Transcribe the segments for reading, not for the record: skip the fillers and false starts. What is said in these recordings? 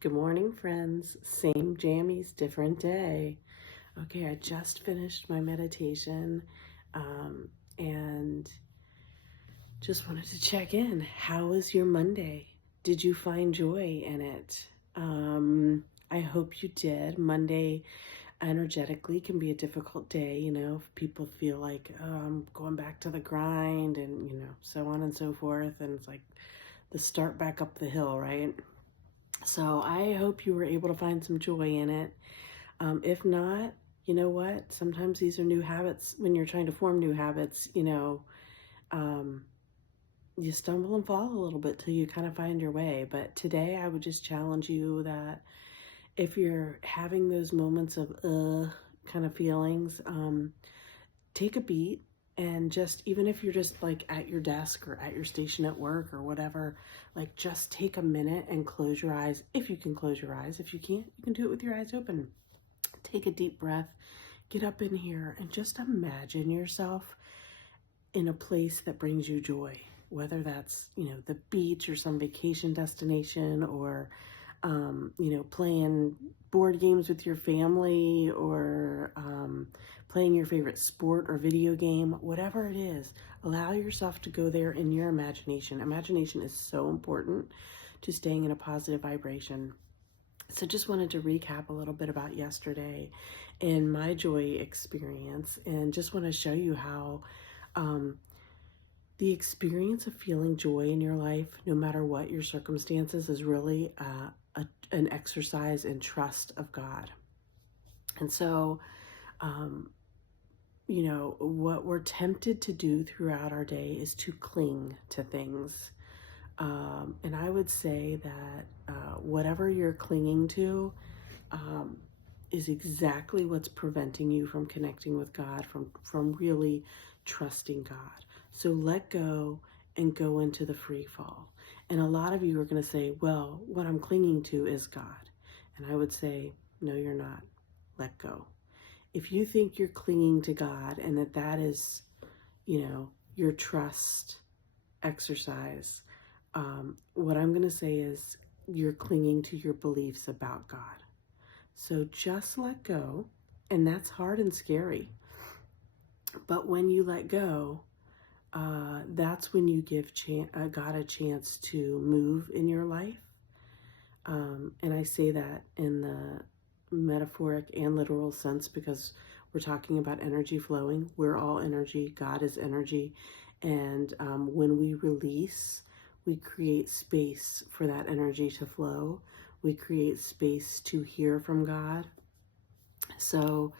Good morning, friends. Same jammies, different day. Okay, I just finished my meditation and just wanted to check in. How was your Monday? Did you find joy in it? I hope you did. Monday energetically can be a difficult day, if people feel like, oh, I'm going back to the grind and, so on and so forth. And it's like the start back up the hill, right? So I hope you were able to find some joy in it. If not, you know what? Sometimes these are new habits. When you're trying to form new habits, um, you stumble and fall a little bit till you kind of find your way. But today I would just challenge you that if you're having those moments of kind of feelings, take a beat and just, even if you're just like at your desk or at your station at work or whatever, like just take a minute and close your eyes. If you can close your eyes, if you can't, you can do it with your eyes open. Take a deep breath, get up in here and just imagine yourself in a place that brings you joy, whether that's, the beach or some vacation destination or, playing board games with your family or playing your favorite sport or video game, whatever it is, allow yourself to go there in your imagination. Imagination is so important to staying in a positive vibration. So just wanted to recap a little bit about yesterday and my joy experience, and just want to show you how the experience of feeling joy in your life, no matter what your circumstances, is really an exercise in trust of God. And so, what we're tempted to do throughout our day is to cling to things. And I would say that whatever you're clinging to is exactly what's preventing you from connecting with God, from really trusting God. So let go and go into the free fall. And a lot of you are going to say, well, what I'm clinging to is God. And I would say, no, you're not. Let go. If you think you're clinging to God and that is, your trust exercise, what I'm going to say is you're clinging to your beliefs about God. So just let go. And that's hard and scary. But when you let go, that's when you give God a chance to move in your life. And I say that in the metaphoric and literal sense because we're talking about energy flowing. We're all energy. God is energy. And when we release, we create space for that energy to flow. We create space to hear from God. So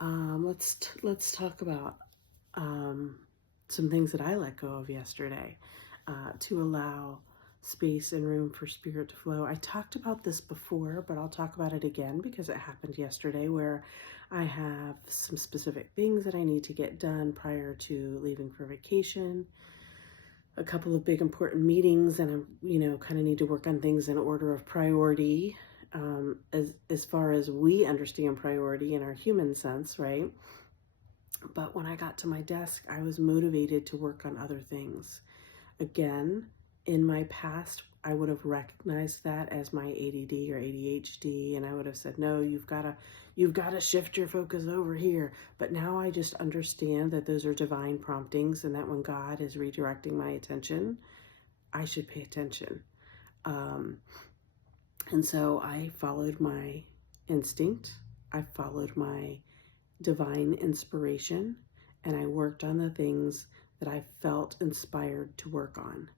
let's talk about some things that I let go of yesterday to allow space and room for spirit to flow. I talked about this before, but I'll talk about it again because it happened yesterday, where I have some specific things that I need to get done prior to leaving for vacation. A couple of big important meetings, and I, kind of need to work on things in order of priority, as far as we understand priority in our human sense, right? But when I got to my desk, I was motivated to work on other things. Again, in my past, I would have recognized that as my ADD or ADHD, and I would have said, no, you've got to shift your focus over here. But now I just understand that those are divine promptings, and that when God is redirecting my attention, I should pay attention. And so I followed my instinct. I followed my divine inspiration, and I worked on the things that I felt inspired to work on.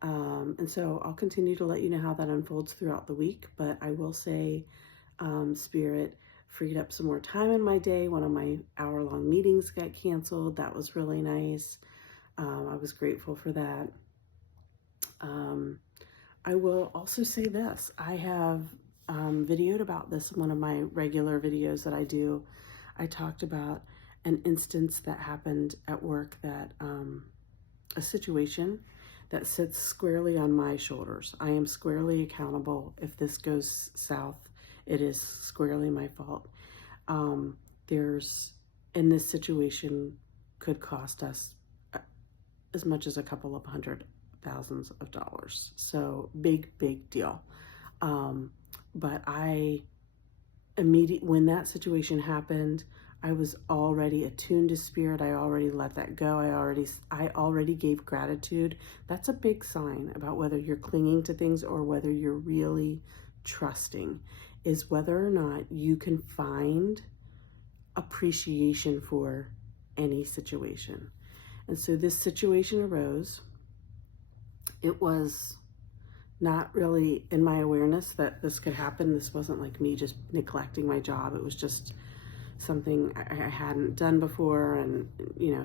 And so I'll continue to let you know how that unfolds throughout the week, but I will say Spirit freed up some more time in my day. One of my hour-long meetings got canceled. That was really nice. I was grateful for that. I will also say this. I have videoed about this in one of my regular videos that I do. I talked about an instance that happened at work, that a situation that sits squarely on my shoulders. I am squarely accountable. If this goes south, it is squarely my fault. In this situation could cost us as much as a couple of $100,000s. So big deal. But when that situation happened, I was already attuned to spirit. I already let that go. I already gave gratitude. That's a big sign about whether you're clinging to things or whether you're really trusting, is whether or not you can find appreciation for any situation. And so this situation arose. It was not really in my awareness that this could happen. This wasn't like me just neglecting my job. It was just something I hadn't done before, and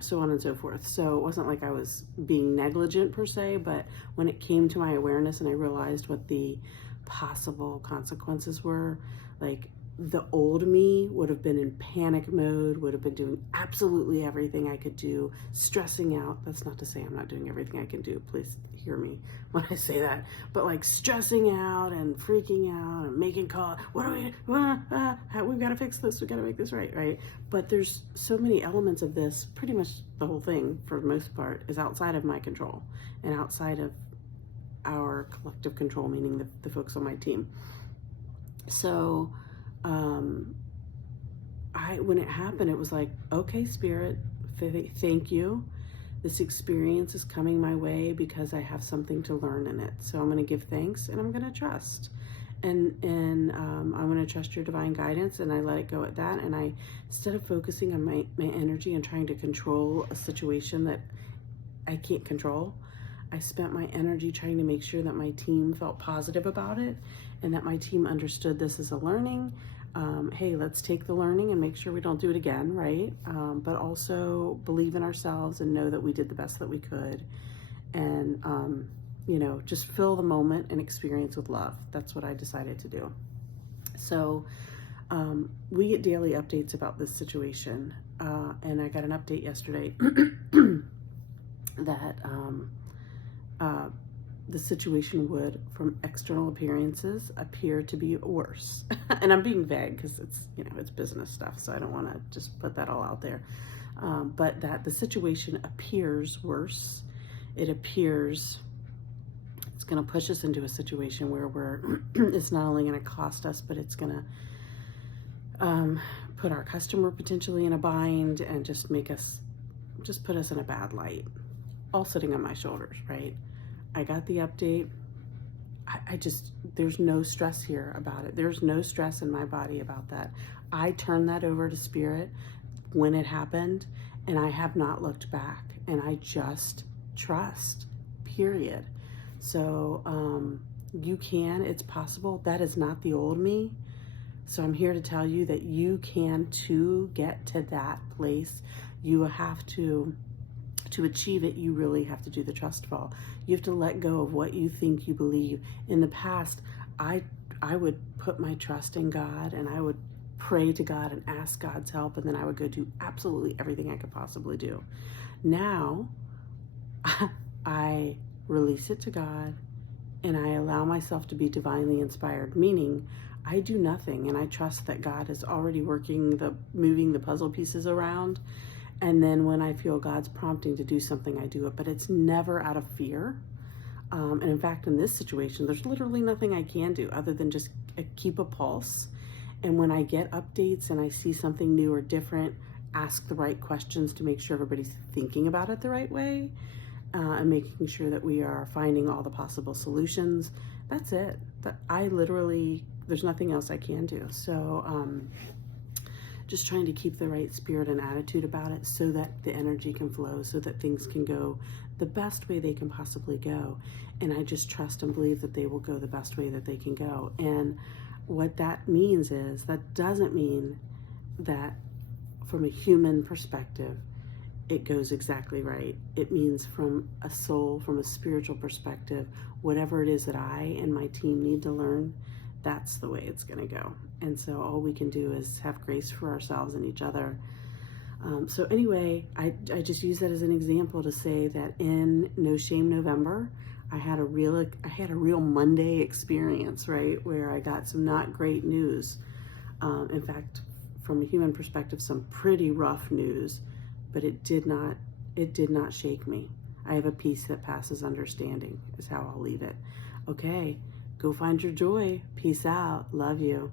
so on and so forth. So it wasn't like I was being negligent per se, but when it came to my awareness and I realized what the possible consequences were, like, the old me would have been in panic mode, would have been doing absolutely everything I could do, stressing out. That's not to say I'm not doing everything I can do. Please hear me when I say that. But like stressing out and freaking out and making calls. What do we, we've got to fix this. We've got to make this right? But there's so many elements of this. Pretty much the whole thing, for the most part, is outside of my control and outside of our collective control, meaning the folks on my team. So when it happened, it was like, okay, Spirit, thank you. This experience is coming my way because I have something to learn in it. So I'm going to give thanks and I'm going to trust. And I'm going to trust your divine guidance, and I let it go at that. And I, instead of focusing on my energy and trying to control a situation that I can't control, I spent my energy trying to make sure that my team felt positive about it and that my team understood this as a learning. Hey, let's take the learning and make sure we don't do it again, right? But also believe in ourselves and know that we did the best that we could. And, just fill the moment and experience with love. That's what I decided to do. So we get daily updates about this situation. And I got an update yesterday that the situation would, from external appearances, appear to be worse. And I'm being vague because it's business stuff, so I don't want to just put that all out there. But that the situation appears worse. It appears it's going to push us into a situation where it's not only going to cost us, but it's going to put our customer potentially in a bind and just put us in a bad light. All sitting on my shoulders, right? I got the update. There's no stress here about it. There's no stress in my body about that. I turned that over to Spirit when it happened, and I have not looked back, and I just trust, period. So it's possible. That is not the old me. So I'm here to tell you that you can too get to that place. You have to achieve it, you really have to do the trust fall. You have to let go of what you think you believe. In the past, I would put my trust in God, and I would pray to God and ask God's help, and then I would go do absolutely everything I could possibly do. Now, I release it to God, and I allow myself to be divinely inspired, meaning I do nothing, and I trust that God is already moving the puzzle pieces around. And then when I feel God's prompting to do something, I do it. But it's never out of fear. And in fact, in this situation, there's literally nothing I can do other than just keep a pulse. And when I get updates and I see something new or different, ask the right questions to make sure everybody's thinking about it the right way, and making sure that we are finding all the possible solutions. That's it. There's nothing else I can do. So, just trying to keep the right spirit and attitude about it so that the energy can flow, so that things can go the best way they can possibly go. And I just trust and believe that they will go the best way that they can go. And what that means is, that doesn't mean that from a human perspective, it goes exactly right. It means from a soul, from a spiritual perspective, whatever it is that I and my team need to learn, that's the way it's going to go. And so all we can do is have grace for ourselves and each other. So anyway, I just use that as an example to say that in No Shame November, I had a real Monday experience, right, where I got some not great news. In fact, from a human perspective, some pretty rough news, but it did not shake me. I have a peace that passes understanding, is how I'll leave it. Okay, Go find your joy. Peace out. Love you.